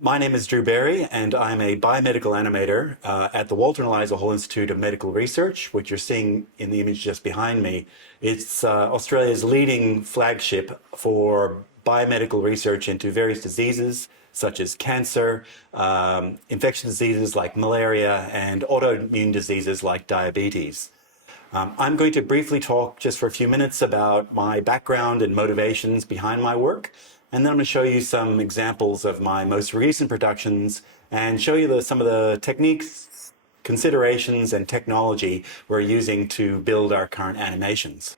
My name is Drew Barry, and I'm a biomedical animator at the Walter and Eliza Hall Institute of Medical Research, which you're seeing in the image just behind me. It's Australia's leading flagship for biomedical research into various diseases such as cancer, infectious diseases like malaria, and autoimmune diseases like diabetes. I'm going to briefly talk just for a few minutes about my background and motivations behind my work, and then I'm going to show you some examples of my most recent productions and show you some of the techniques, considerations, and technology we're using to build our current animations.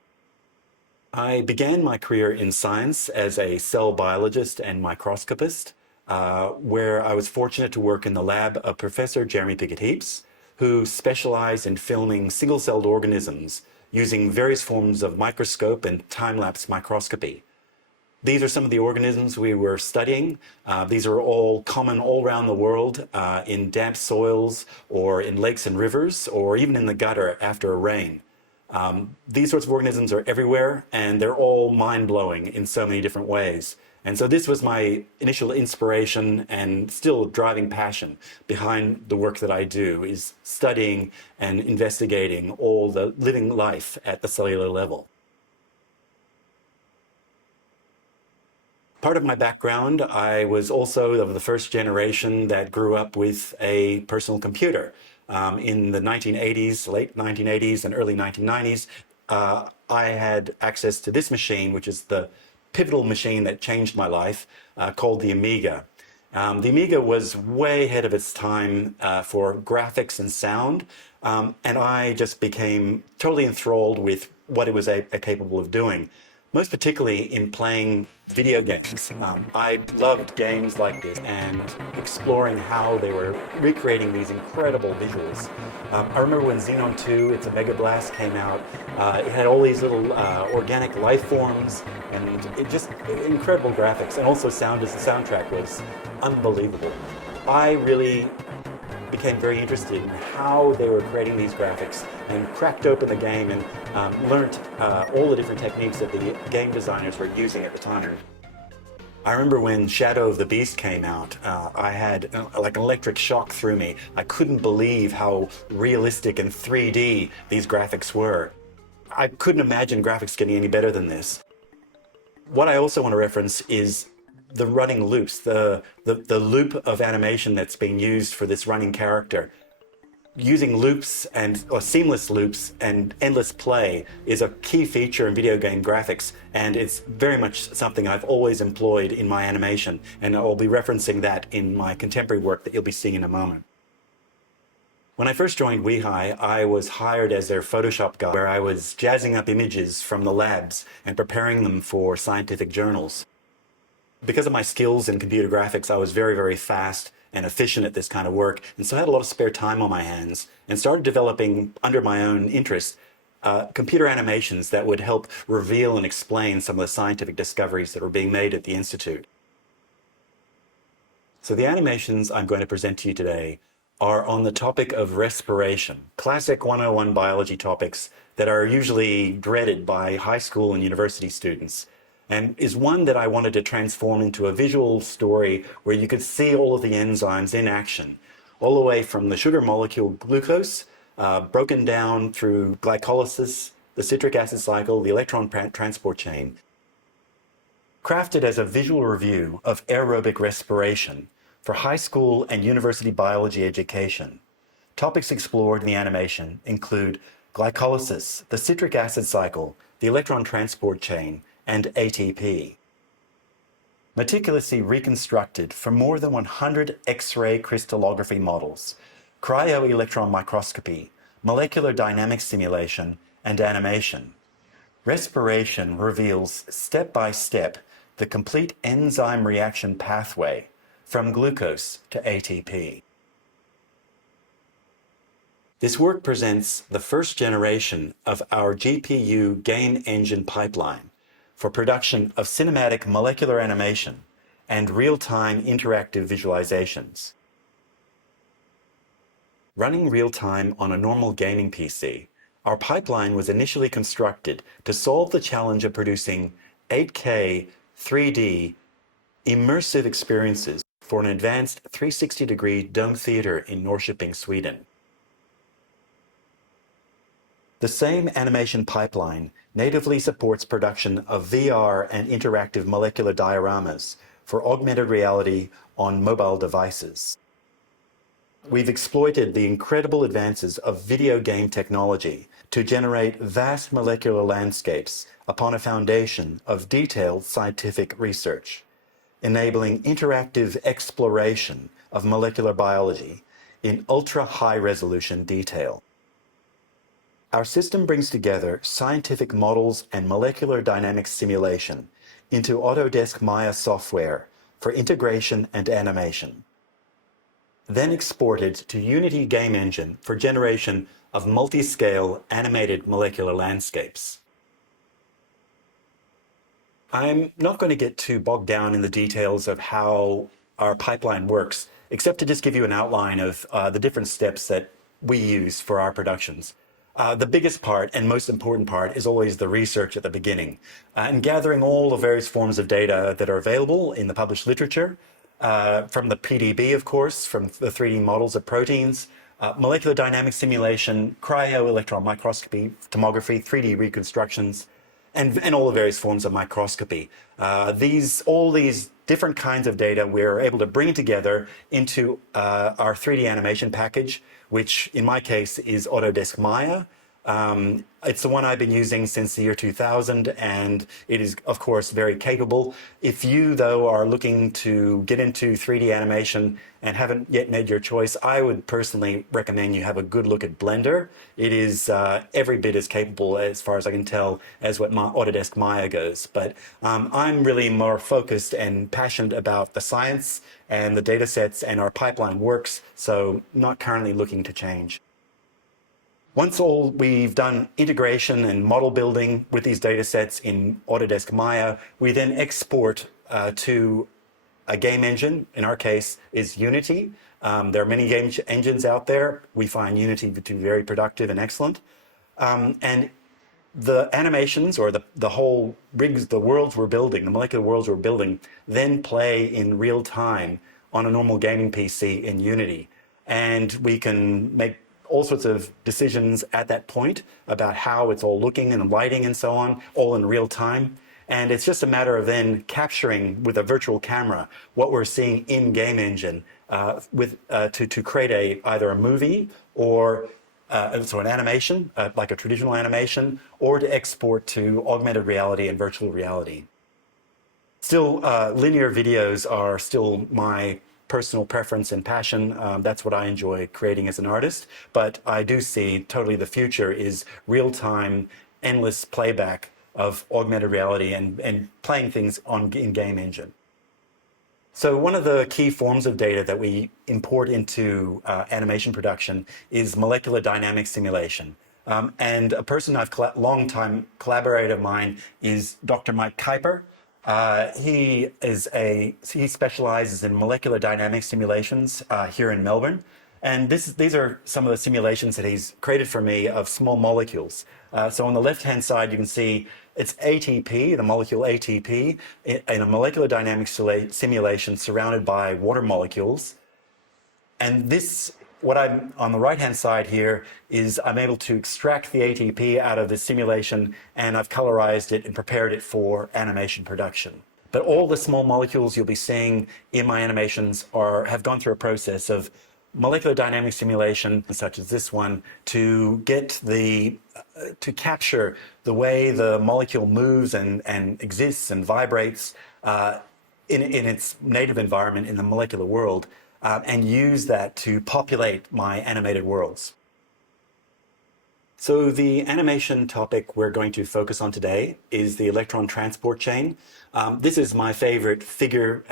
I began my career in science as a cell biologist and microscopist, where I was fortunate to work in the lab of Professor Jeremy Pickett-Heaps, who specialized in filming single-celled organisms using various forms of microscope and time-lapse microscopy. These are some of the organisms we were studying. These are all common all around the world in damp soils or in lakes and rivers or even in the gutter after a rain. These sorts of organisms are everywhere, and they're all mind-blowing in so many different ways. And so this was my initial inspiration and still driving passion behind the work that I do, is studying and investigating all the living life at the cellular level. Part of my background, I was also of the first generation that grew up with a personal computer. In the 1980s, late 1980s and early 1990s, I had access to this machine, which is the pivotal machine that changed my life, called the Amiga. The Amiga was way ahead of its time for graphics and sound, and I just became totally enthralled with what it was capable of doing, most particularly in playing video games. I loved games like this and exploring how they were recreating these incredible visuals. I remember when Xenon 2, It's a Mega Blast, came out. It had all these little organic life forms and it just incredible graphics, and also sound as the soundtrack was unbelievable. I really became very interested in how they were creating these graphics and cracked open the game and learned all the different techniques that the game designers were using at the time. I remember when Shadow of the Beast came out, I had like an electric shock through me. I couldn't believe how realistic and 3D these graphics were. I couldn't imagine graphics getting any better than this. What I also want to reference is the running loops, the loop of animation that's being used for this running character. Using loops or seamless loops and endless play is a key feature in video game graphics, and it's very much something I've always employed in my animation, and I'll be referencing that in my contemporary work that you'll be seeing in a moment. When I first joined WeHi, I was hired as their Photoshop guy, where I was jazzing up images from the labs and preparing them for scientific journals. Because of my skills in computer graphics, I was very, very fast and efficient at this kind of work, and so I had a lot of spare time on my hands and started developing, under my own interest, computer animations that would help reveal and explain some of the scientific discoveries that were being made at the Institute. So the animations I'm going to present to you today are on the topic of respiration, classic 101 biology topics that are usually dreaded by high school and university students, and is one that I wanted to transform into a visual story where you could see all of the enzymes in action, all the way from the sugar molecule glucose, broken down through glycolysis, the citric acid cycle, the electron transport chain. Crafted as a visual review of aerobic respiration for high school and university biology education. Topics explored in the animation include glycolysis, the citric acid cycle, the electron transport chain, and ATP. Meticulously reconstructed from more than 100 X-ray crystallography models, cryo-electron microscopy, molecular dynamics simulation, and animation. Respiration reveals step-by-step the complete enzyme reaction pathway from glucose to ATP. This work presents the first generation of our GPU game engine pipeline for production of cinematic molecular animation and real-time interactive visualizations. Running real-time on a normal gaming PC, our pipeline was initially constructed to solve the challenge of producing 8K 3D immersive experiences for an advanced 360-degree dome theater in Norrköping, Sweden. The same animation pipeline natively supports production of VR and interactive molecular dioramas for augmented reality on mobile devices. We've exploited the incredible advances of video game technology to generate vast molecular landscapes upon a foundation of detailed scientific research, enabling interactive exploration of molecular biology in ultra-high resolution detail. Our system brings together scientific models and molecular dynamics simulation into Autodesk Maya software for integration and animation, then exported to Unity game engine for generation of multi-scale animated molecular landscapes. I'm not going to get too bogged down in the details of how our pipeline works, except to just give you an outline of the different steps that we use for our productions. The biggest part and most important part is always the research at the beginning and gathering all the various forms of data that are available in the published literature, from the PDB, of course, from the 3D models of proteins, molecular dynamic simulation, cryo-electron microscopy, tomography, 3D reconstructions, and all the various forms of microscopy. All these different kinds of data we're able to bring together into our 3D animation package, which in my case is Autodesk Maya. It's the one I've been using since the year 2000, and it is, of course, very capable. If you, though, are looking to get into 3D animation and haven't yet made your choice, I would personally recommend you have a good look at Blender. It is every bit as capable, as far as I can tell, as what Autodesk Maya goes. But I'm really more focused and passionate about the science and the data sets and our pipeline works, so not currently looking to change. Once we've done integration and model building with these data sets in Autodesk Maya, we then export to a game engine. In our case, is Unity. There are many game engines out there. We find Unity to be very productive and excellent. And the animations, or the whole rigs, the worlds we're building, the molecular worlds we're building, then play in real time on a normal gaming PC in Unity. And we can make all sorts of decisions at that point about how it's all looking and lighting and so on, all in real time. And it's just a matter of then capturing with a virtual camera what we're seeing in game engine to create either a movie or so an animation, like a traditional animation, or to export to augmented reality and virtual reality. Still, linear videos are still my personal preference and passion. That's what I enjoy creating as an artist. But I do see totally the future is real-time, endless playback of augmented reality and playing things in game engine. So one of the key forms of data that we import into animation production is molecular dynamic simulation. And a person I've long-time collaborator of mine is Dr. Mike Kuiper. He specializes in molecular dynamic simulations here in Melbourne. And these are some of the simulations that he's created for me of small molecules. So on the left-hand side, you can see it's ATP, the molecule ATP, in a molecular dynamic simulation surrounded by water molecules. And this, what I'm on the right-hand side here, is I'm able to extract the ATP out of the simulation, and I've colorized it and prepared it for animation production. But all the small molecules you'll be seeing in my animations have gone through a process of molecular dynamic simulation, such as this one, to capture the way the molecule moves and exists and vibrates in its native environment in the molecular world, and use that to populate my animated worlds. So the animation topic we're going to focus on today is the electron transport chain. This is my favorite figure,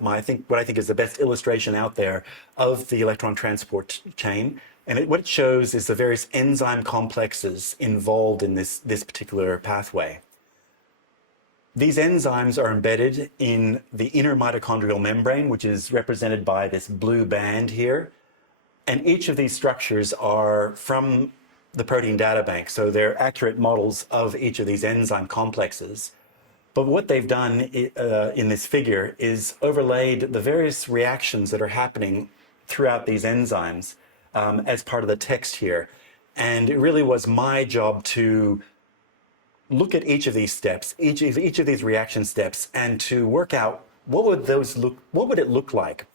what I think is the best illustration out there of the electron transport chain. And what it shows is the various enzyme complexes involved in this particular pathway. These enzymes are embedded in the inner mitochondrial membrane, which is represented by this blue band here. And each of these structures are from the protein data bank, so they're accurate models of each of these enzyme complexes. But what they've done in this figure is overlaid the various reactions that are happening throughout these enzymes as part of the text here. And it really was my job to look at each of these steps, each of these reaction steps, and to work out what would it look like.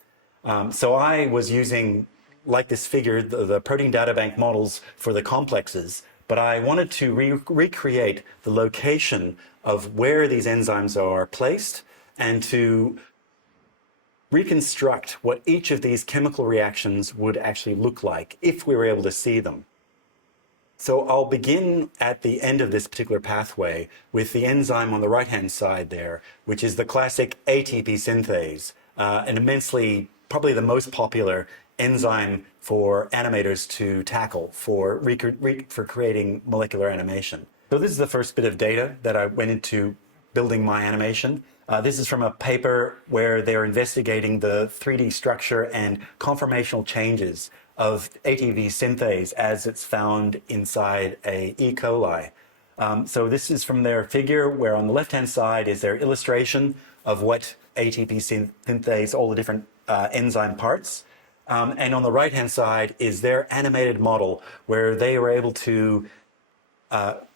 So I was using, like this figure, the protein data bank models for the complexes, but I wanted to recreate the location of where these enzymes are placed and to reconstruct what each of these chemical reactions would actually look like if we were able to see them. So I'll begin at the end of this particular pathway with the enzyme on the right-hand side there, which is the classic ATP synthase, an immensely, probably the most popular enzyme for animators to tackle for creating molecular animation. So this is the first bit of data that I went into building my animation. This is from a paper where they're investigating the 3D structure and conformational changes of ATP synthase as it's found inside a E. coli. So this is from their figure where on the left-hand side is their illustration of what ATP synthase, all the different enzyme parts. And on the right-hand side is their animated model where they were able to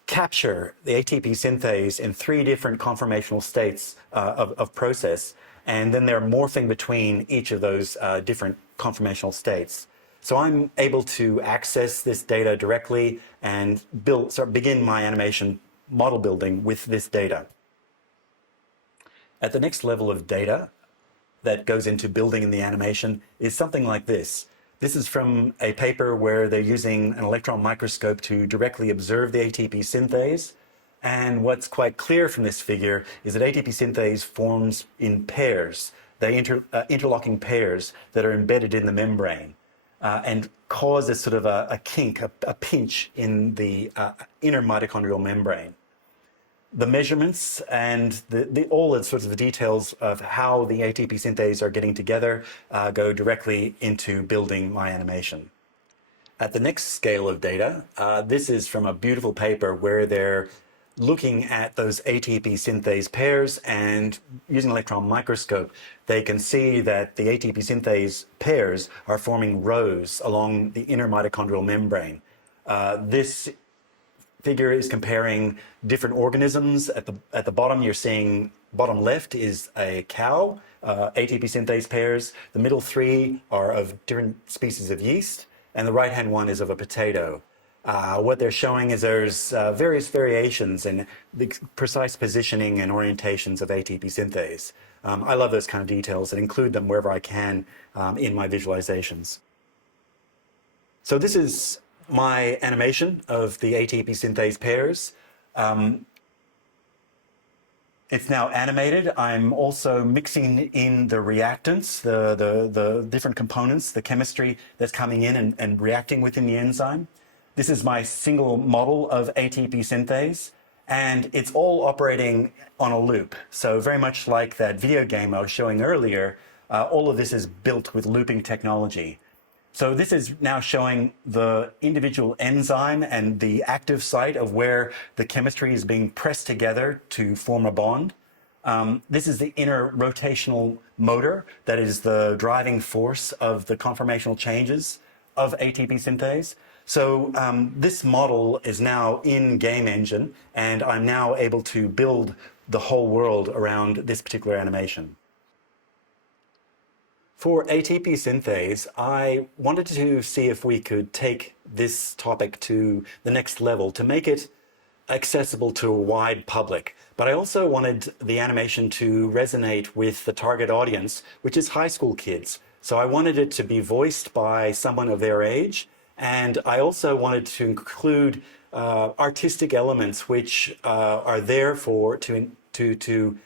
capture the ATP synthase in 3 different conformational states of process, and then they're morphing between each of those different conformational states. So I'm able to access this data directly and begin my animation model building with this data. At the next level of data that goes into building the animation is something like this. This is from a paper where they're using an electron microscope to directly observe the ATP synthase. And what's quite clear from this figure is that ATP synthase forms in pairs. They interlocking pairs that are embedded in the membrane and cause a sort of a kink, a pinch in the inner mitochondrial membrane. The measurements and all the sorts of the details of how the ATP synthase are getting together go directly into building my animation. At the next scale of data, this is from a beautiful paper where they're looking at those ATP synthase pairs, and using an electron microscope, they can see that the ATP synthase pairs are forming rows along the inner mitochondrial membrane. This figure is comparing different organisms. At the bottom, you're seeing, bottom left is a cow, ATP synthase pairs. The middle 3 are of different species of yeast, and the right-hand one is of a potato. What they're showing is there's various variations in the precise positioning and orientations of ATP synthase. I love those kind of details and include them wherever I can in my visualizations. So this is my animation of the ATP synthase pairs. It's now animated. I'm also mixing in the reactants, the different components, the chemistry that's coming in and reacting within the enzyme. This is my single model of ATP synthase, and it's all operating on a loop. So very much like that video game I was showing earlier, all of this is built with looping technology. So this is now showing the individual enzyme and the active site of where the chemistry is being pressed together to form a bond. This is the inner rotational motor that is the driving force of the conformational changes of ATP synthase. So this model is now in Game Engine, and I'm now able to build the whole world around this particular animation. For ATP synthase, I wanted to see if we could take this topic to the next level to make it accessible to a wide public. But I also wanted the animation to resonate with the target audience, which is high school kids. So I wanted it to be voiced by someone of their age, and I also wanted to include artistic elements which are there to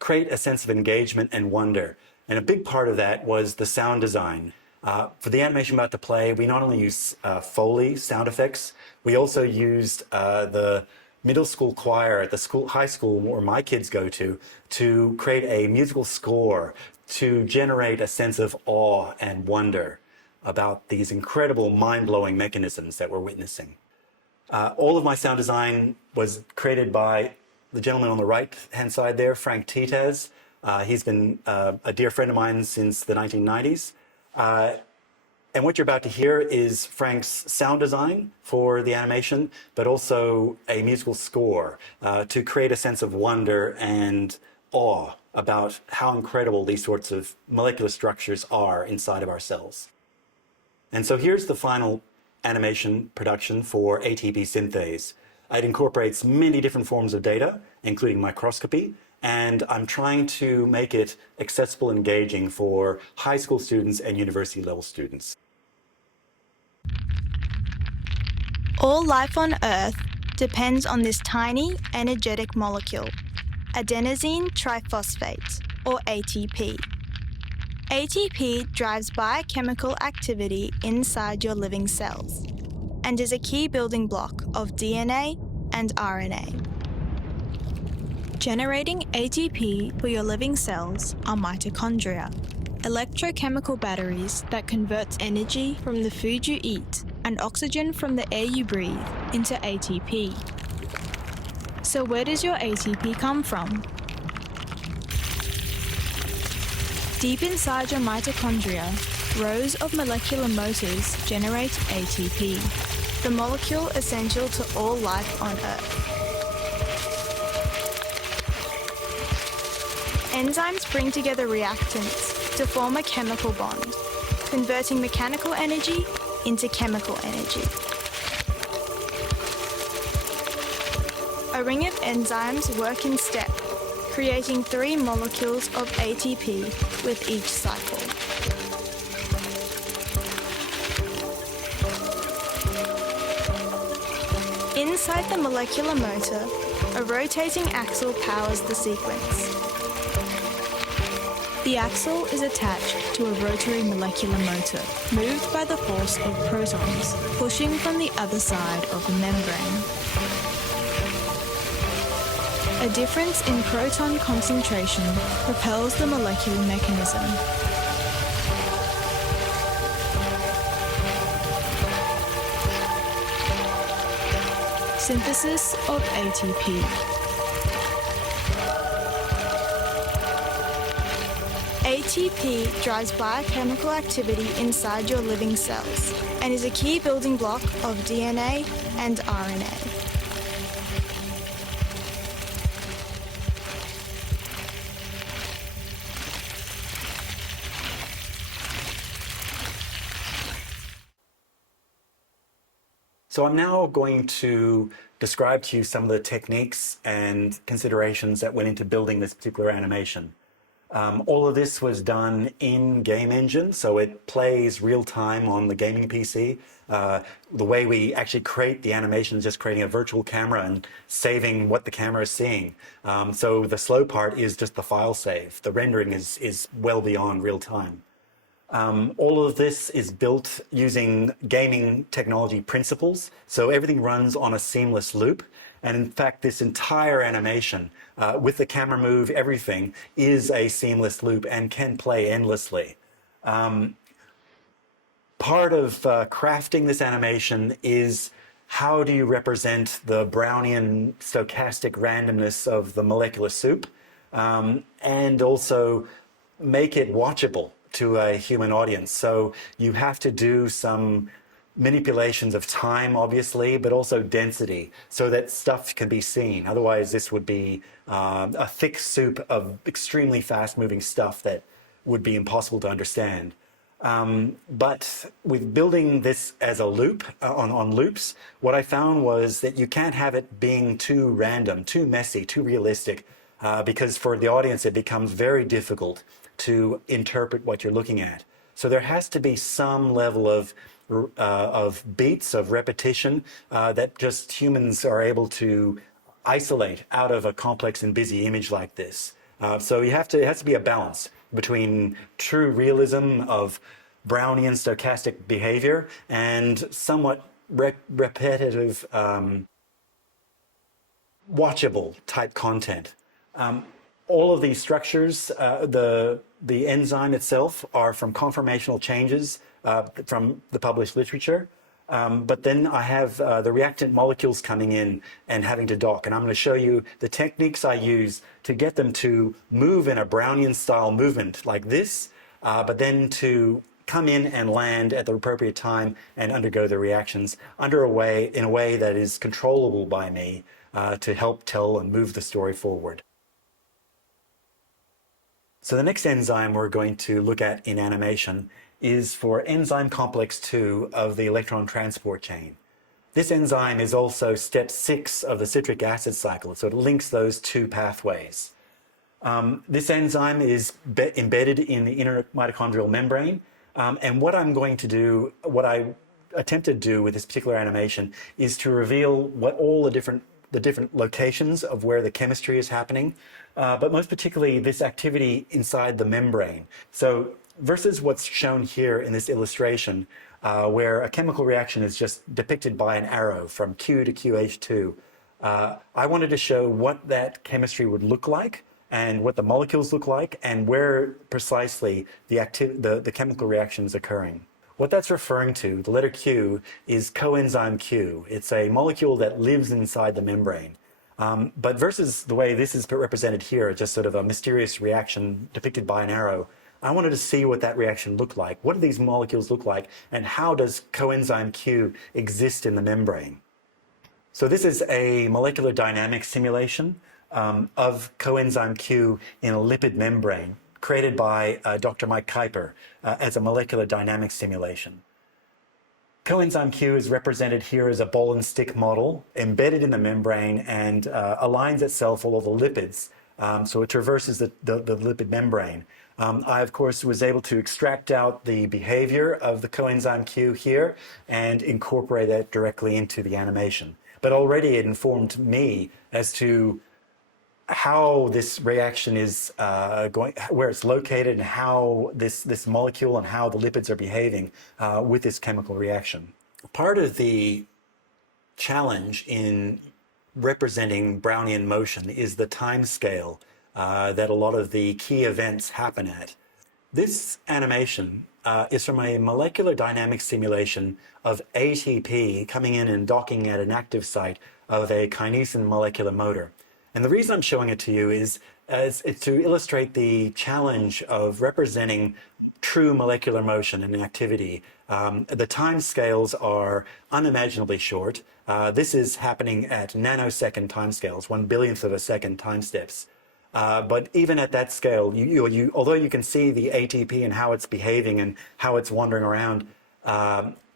create a sense of engagement and wonder. And a big part of that was the sound design. For the animation I'm about to play, we not only use Foley sound effects, we also used the middle school choir at the high school where my kids go to create a musical score to generate a sense of awe and wonder about these incredible mind-blowing mechanisms that we're witnessing. All of my sound design was created by the gentleman on the right-hand side there, Frank Titez. He's been a dear friend of mine since the 1990s. And what you're about to hear is Frank's sound design for the animation, but also a musical score to create a sense of wonder and awe about how incredible these sorts of molecular structures are inside of our cells. And so here's the final animation production for ATP synthase. It incorporates many different forms of data, including microscopy, and I'm trying to make it accessible and engaging for high school students and university level students. All life on Earth depends on this tiny, energetic molecule, adenosine triphosphate, or ATP. ATP drives biochemical activity inside your living cells and is a key building block of DNA and RNA. Generating ATP for your living cells are mitochondria, electrochemical batteries that converts energy from the food you eat and oxygen from the air you breathe into ATP. So where does your ATP come from? Deep inside your mitochondria, rows of molecular motors generate ATP, the molecule essential to all life on Earth. Enzymes bring together reactants to form a chemical bond, converting mechanical energy into chemical energy. A ring of enzymes work in step, creating 3 molecules of ATP with each cycle. Inside the molecular motor, a rotating axle powers the sequence. The axle is attached to a rotary molecular motor, moved by the force of protons, pushing from the other side of the membrane. A difference in proton concentration propels the molecular mechanism. Synthesis of ATP. ATP drives biochemical activity inside your living cells and is a key building block of DNA and RNA. So I'm now going to describe to you some of the techniques and considerations that went into building this particular animation. All of this was done in Game Engine, so it plays real time on the gaming PC. The way we actually create the animation is just creating a virtual camera and saving what the camera is seeing. So the slow part is just the file save. The rendering is well beyond real time. All of this is built using gaming technology principles, so everything runs on a seamless loop. And in fact, this entire animation, with the camera move, everything, is a seamless loop and can play endlessly. Part of crafting this animation is how do you represent the Brownian stochastic randomness of the molecular soup, and also make it watchable to a human audience. So you have to do some manipulations of time, obviously, but also density, so that stuff can be seen. Otherwise, this would be a thick soup of extremely fast-moving stuff that would be impossible to understand. But with building this as a loop, on loops, what I found was that you can't have it being too random, too messy, too realistic, because for the audience, it becomes very difficult to interpret what you're looking at. So there has to be some level of beats, of repetition, that just humans are able to isolate out of a complex and busy image like this. So it has to be a balance between true realism of Brownian stochastic behavior and somewhat repetitive, watchable type content. All of these structures, the enzyme itself, are from conformational changes from the published literature. But then I have the reactant molecules coming in and having to dock. And I'm going to show you the techniques I use to get them to move in a Brownian style movement like this, but then to come in and land at the appropriate time and undergo the reactions in a way that is controllable by me to help tell and move the story forward. So the next enzyme we're going to look at in animation is for enzyme complex 2 of the electron transport chain. This enzyme is also step 6 of the citric acid cycle, so it links those two pathways. This enzyme is embedded in the inner mitochondrial membrane, and what I attempt to do with this particular animation is to reveal what all the different locations of where the chemistry is happening, but most particularly this activity inside the membrane. So versus what's shown here in this illustration, where a chemical reaction is just depicted by an arrow from Q to QH2, I wanted to show what that chemistry would look like and what the molecules look like and where precisely the chemical reaction is occurring. What that's referring to, the letter Q, is coenzyme Q. It's a molecule that lives inside the membrane. But versus the way this is represented here, just sort of a mysterious reaction depicted by an arrow, I wanted to see what that reaction looked like. What do these molecules look like, and how does coenzyme Q exist in the membrane? So this is a molecular dynamics simulation of coenzyme Q in a lipid membrane created by Dr. Mike Kuiper as a molecular dynamics simulation. Coenzyme Q is represented here as a ball and stick model embedded in the membrane and aligns itself all of the lipids. So it traverses the lipid membrane. I, of course, was able to extract out the behavior of the coenzyme Q here and incorporate that directly into the animation. But already it informed me as to how this reaction is going, where it's located, and how this molecule and how the lipids are behaving with this chemical reaction. Part of the challenge in representing Brownian motion is the time scale that a lot of the key events happen at. This animation is from a molecular dynamics simulation of ATP coming in and docking at an active site of a kinesin molecular motor. And the reason I'm showing it to you is to illustrate the challenge of representing true molecular motion and activity. The time scales are unimaginably short. This is happening at nanosecond time scales, 1/1000th of a second time steps. But even at that scale, although you can see the ATP and how it's behaving and how it's wandering around,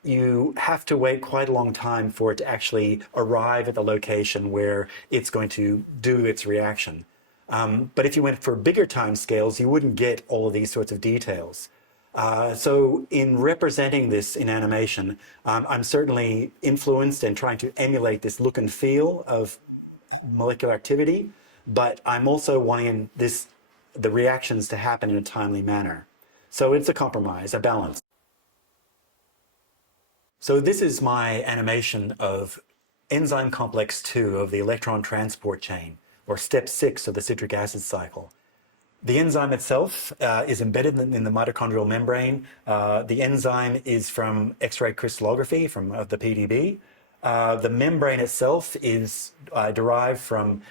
you have to wait quite a long time for it to actually arrive at the location where it's going to do its reaction. But if you went for bigger time scales, you wouldn't get all of these sorts of details. So in representing this in animation, I'm certainly influenced and trying to emulate this look and feel of molecular activity, but I'm also wanting the reactions to happen in a timely manner. So it's a compromise, a balance. So this is my animation of enzyme complex 2 of the electron transport chain, or step 6 of the citric acid cycle. The enzyme itself is embedded in the mitochondrial membrane. The enzyme is from X-ray crystallography from the PDB. The membrane itself is derived from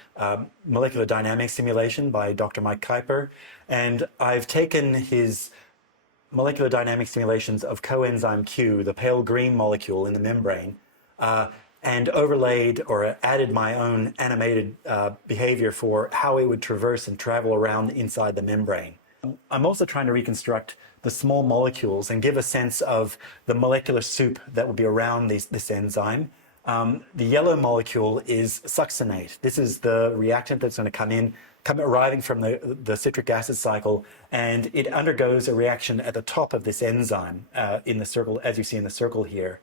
molecular dynamics simulation by Dr. Mike Kuiper. And I've taken his molecular dynamic simulations of coenzyme Q, the pale green molecule in the membrane, and overlaid or added my own animated behavior for how it would traverse and travel around inside the membrane. I'm also trying to reconstruct the small molecules and give a sense of the molecular soup that will be around this enzyme. The yellow molecule is succinate. This is the reactant that's going to arriving from the citric acid cycle, and it undergoes a reaction at the top of this enzyme in the circle, as you see in the circle here.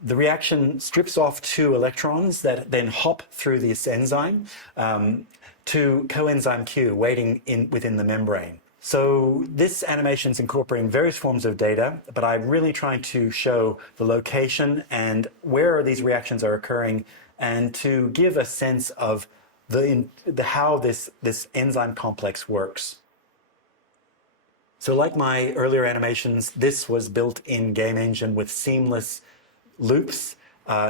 The reaction strips off 2 electrons that then hop through this enzyme to coenzyme Q waiting within the membrane. So this animation is incorporating various forms of data, but I'm really trying to show the location and where these reactions are occurring, and to give a sense of how this enzyme complex works. So like my earlier animations, this was built in game engine with seamless loops.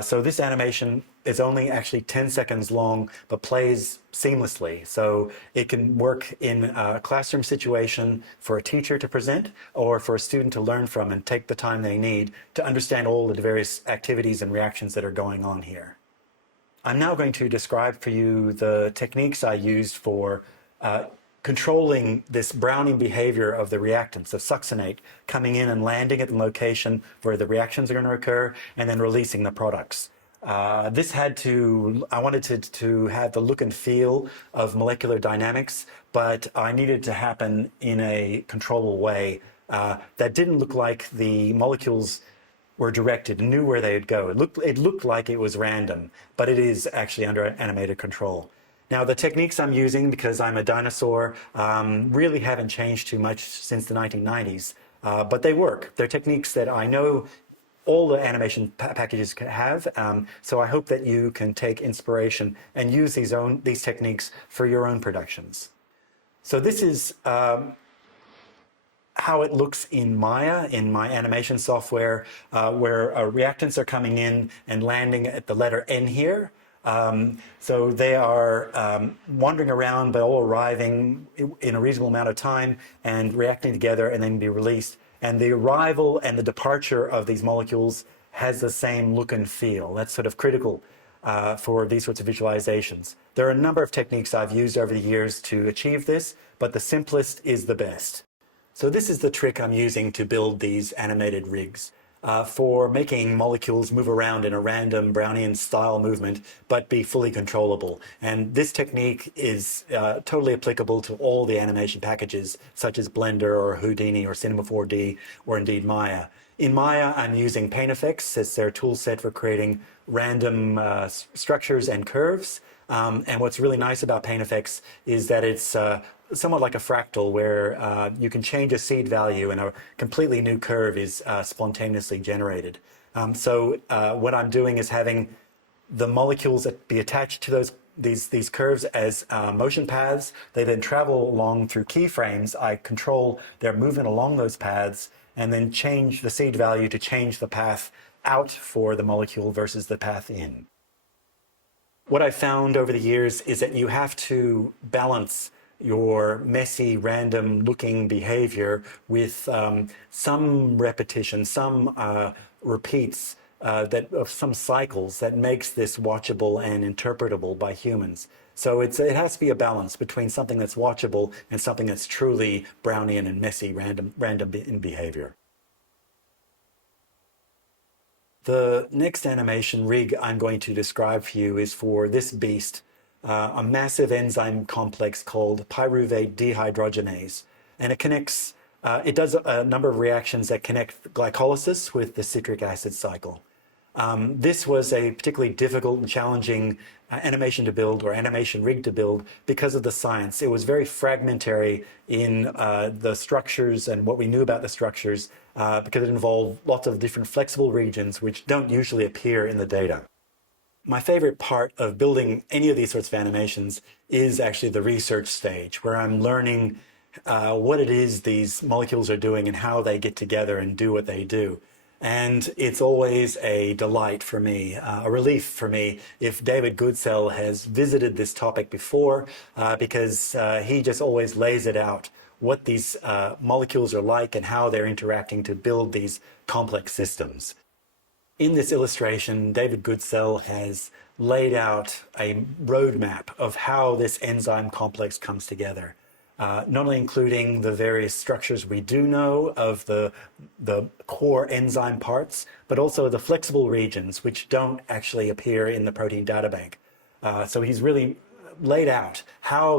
So this animation is only actually 10 seconds long, but plays seamlessly. So it can work in a classroom situation for a teacher to present or for a student to learn from and take the time they need to understand all the various activities and reactions that are going on here. I'm now going to describe for you the techniques I used for controlling this Brownian behavior of the reactants, of succinate coming in and landing at the location where the reactions are going to occur and then releasing the products. I wanted to have the look and feel of molecular dynamics, but I needed to happen in a controllable way that didn't look like the molecules were directed and knew where they'd go. It looked like it was random, but it is actually under animated control. Now, the techniques I'm using, because I'm a dinosaur, really haven't changed too much since the 1990s, but they work. They're techniques that I know all the animation packages can have, so I hope that you can take inspiration and use these techniques for your own productions. So this is how it looks in Maya, in my animation software, where reactants are coming in and landing at the letter N here. So they are wandering around, but all arriving in a reasonable amount of time and reacting together and then be released. And the arrival and the departure of these molecules has the same look and feel. That's sort of critical for these sorts of visualizations. There are a number of techniques I've used over the years to achieve this, but the simplest is the best. So this is the trick I'm using to build these animated rigs for making molecules move around in a random Brownian style movement, but be fully controllable. And this technique is totally applicable to all the animation packages, such as Blender or Houdini or Cinema 4D or indeed Maya. In Maya, I'm using Paint Effects as their tool set for creating random structures and curves. And what's really nice about Paint Effects is that it's somewhat like a fractal where you can change a seed value and a completely new curve is spontaneously generated. So what I'm doing is having the molecules that be attached to these curves as motion paths. They then travel along through keyframes. I control their movement along those paths and then change the seed value to change the path out for the molecule versus the path in. What I've found over the years is that you have to balance your messy, random-looking behavior with some repetition, some repeats, of some cycles that makes this watchable and interpretable by humans. So it has to be a balance between something that's watchable and something that's truly Brownian and messy, random in behavior. The next animation rig I'm going to describe for you is for this beast, a massive enzyme complex called pyruvate dehydrogenase. And it does a number of reactions that connect glycolysis with the citric acid cycle. This was a particularly difficult and challenging animation to build, or animation rig to build, because of the science. It was very fragmentary in the structures and what we knew about the structures, because it involved lots of different flexible regions which don't usually appear in the data. My favorite part of building any of these sorts of animations is actually the research stage, where I'm learning what it is these molecules are doing and how they get together and do what they do. And it's always a delight for me, a relief for me, if David Goodsell has visited this topic before, because he just always lays it out, what these molecules are like and how they're interacting to build these complex systems. In this illustration, David Goodsell has laid out a roadmap of how this enzyme complex comes together. Not only including the various structures we do know of the core enzyme parts, but also the flexible regions which don't actually appear in the protein data bank. So he's really laid out how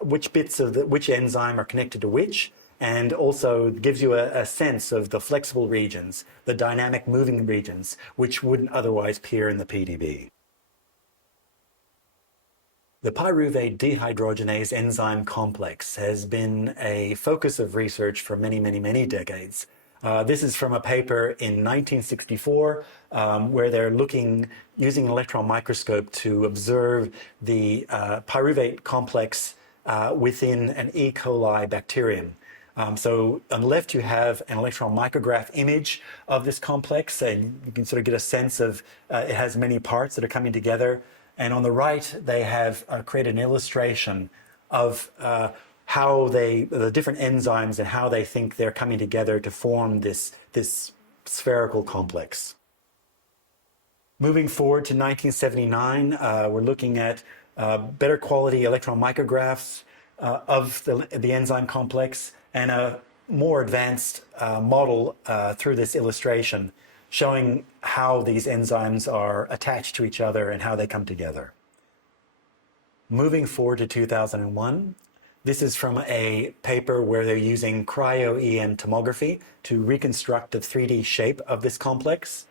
which bits of which enzyme are connected to which, and also gives you a sense of the flexible regions, the dynamic moving regions, which wouldn't otherwise appear in the PDB. The pyruvate dehydrogenase enzyme complex has been a focus of research for many, many, many decades. This is from a paper in 1964 where they're using an electron microscope to observe the pyruvate complex within an E. coli bacterium. So on the left, you have an electron micrograph image of this complex, and you can sort of get a sense of it has many parts that are coming together. And on the right, they have created an illustration of how the different enzymes and how they think they're coming together to form this spherical complex. Moving forward to 1979, we're looking at better quality electron micrographs of the enzyme complex and a more advanced model through this illustration showing how these enzymes are attached to each other and how they come together. Moving forward to 2001, this is from a paper where they're using cryo-EM tomography to reconstruct the 3D shape of this complex.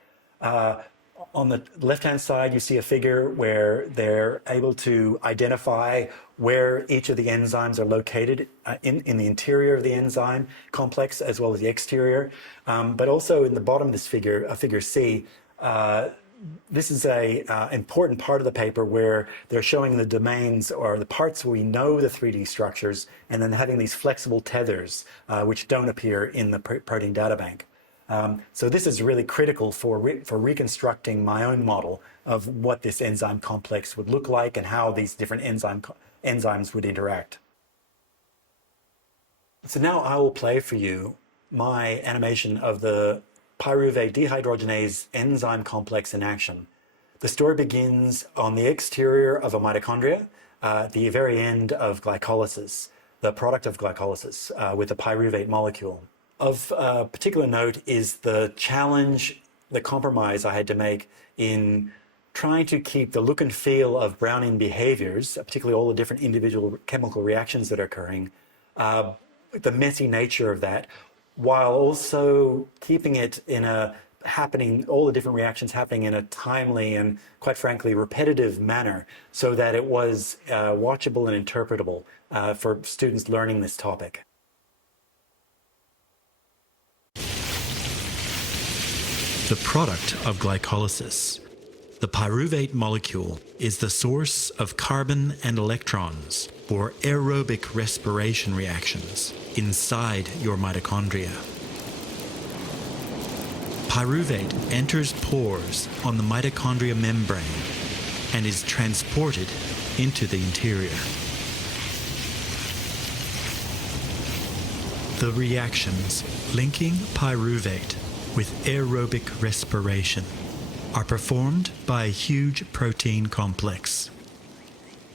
On the left-hand side, you see a figure where they're able to identify where each of the enzymes are located in the interior of the enzyme complex, as well as the exterior. But also in the bottom of this figure, figure C, this is an important part of the paper where they're showing the domains or the parts where we know the 3D structures, and then having these flexible tethers, which don't appear in the protein data bank. So this is really critical for reconstructing my own model of what this enzyme complex would look like and how these different enzymes would interact. So now I will play for you my animation of the pyruvate dehydrogenase enzyme complex in action. The story begins on the exterior of a mitochondria, at the very end of glycolysis, the product of glycolysis with a pyruvate molecule. Of particular note is the challenge, the compromise I had to make in trying to keep the look and feel of Brownian behaviors, particularly all the different individual chemical reactions that are occurring, the messy nature of that, while also keeping it in all the different reactions happening in a timely and, quite frankly, repetitive manner so that it was watchable and interpretable for students learning this topic. The product of glycolysis. The pyruvate molecule is the source of carbon and electrons for aerobic respiration reactions inside your mitochondria. Pyruvate enters pores on the mitochondria membrane and is transported into the interior. The reactions linking pyruvate with aerobic respiration are performed by a huge protein complex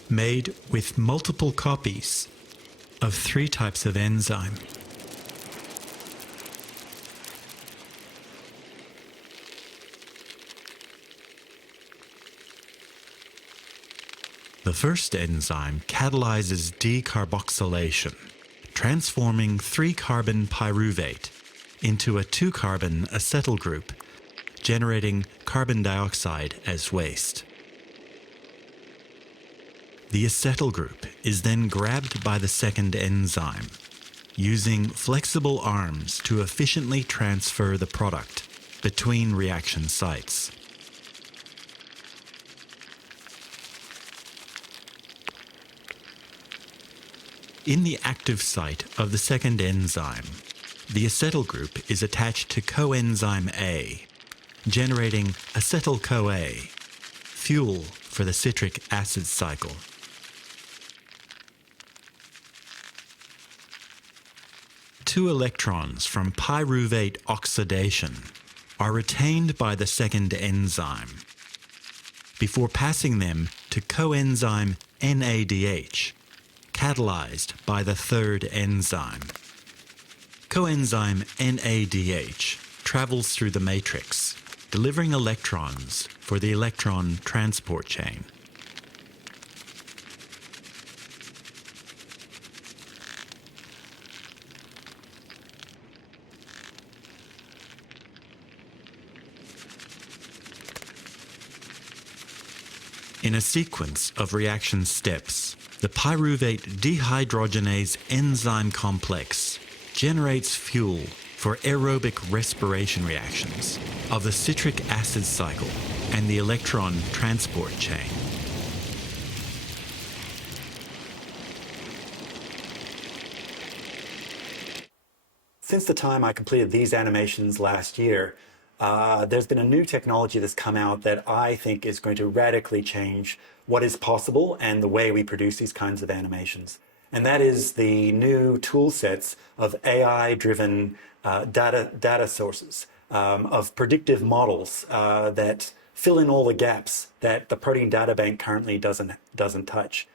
made with multiple copies of 3 types of enzyme. The first enzyme catalyzes decarboxylation, transforming 3-carbon pyruvate into a 2-carbon acetyl group, generating carbon dioxide as waste. The acetyl group is then grabbed by the second enzyme, using flexible arms to efficiently transfer the product between reaction sites. In the active site of the second enzyme, the acetyl group is attached to coenzyme A, generating acetyl-CoA, fuel for the citric acid cycle. Two electrons from pyruvate oxidation are retained by the second enzyme before passing them to coenzyme NADH, catalyzed by the third enzyme. Coenzyme NADH travels through the matrix, delivering electrons for the electron transport chain. In a sequence of reaction steps, the pyruvate dehydrogenase enzyme complex generates fuel for aerobic respiration reactions of the citric acid cycle and the electron transport chain. Since the time I completed these animations last year, there's been a new technology that's come out that I think is going to radically change what is possible and the way we produce these kinds of animations. And that is the new tool sets of AI-driven data sources, of predictive models that fill in all the gaps that the protein data bank currently doesn't touch.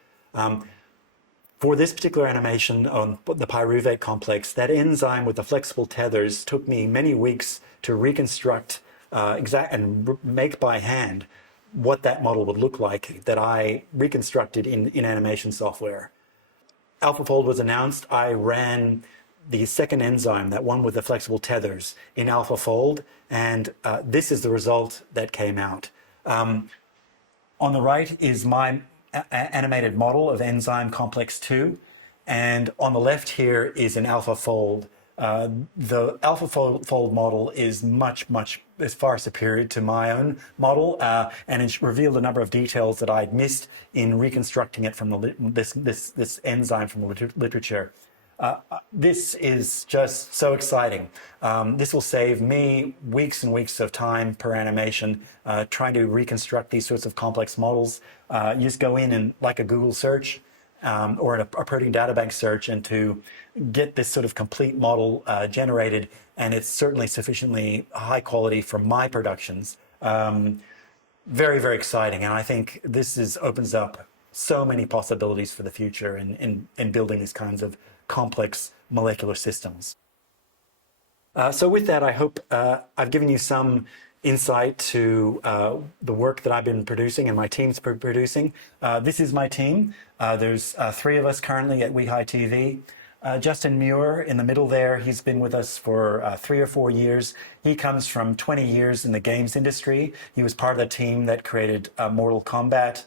For this particular animation on the pyruvate complex, that enzyme with the flexible tethers took me many weeks to reconstruct and make by hand what that model would look like that I reconstructed in animation software. AlphaFold was announced. I ran the second enzyme, that one with the flexible tethers, in AlphaFold, and this is the result that came out. On the right is my animated model of enzyme complex 2, and on the left here is an AlphaFold. The AlphaFold model is is far superior to my own model, and it revealed a number of details that I'd missed in reconstructing it from this enzyme from the literature. This is just so exciting. This will save me weeks and weeks of time per animation trying to reconstruct these sorts of complex models. You just go in and, like a Google search or a protein data bank search, and to get this sort of complete model generated, and it's certainly sufficiently high quality for my productions. Very, very exciting, and I think this opens up so many possibilities for the future in building these kinds of complex molecular systems. So with that, I hope I've given you some insight to the work that I've been producing and my team's producing. This is my team. There's 3 of us currently at WeHi TV. Justin Muir in the middle there, he's been with us for 3 or 4 years. He comes from 20 years in the games industry. He was part of the team that created Mortal Kombat,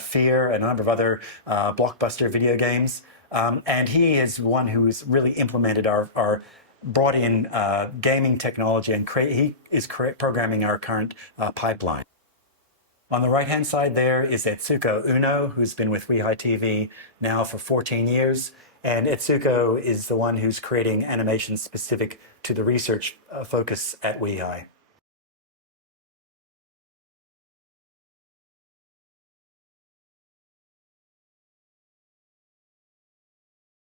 Fear, and a number of other blockbuster video games. And he is one who's really implemented brought in gaming technology, and he is programming our current pipeline. On the right-hand side there is Etsuko Uno, who's been with WeHi TV now for 14 years. And Etsuko is the one who's creating animations specific to the research focus at WeHi.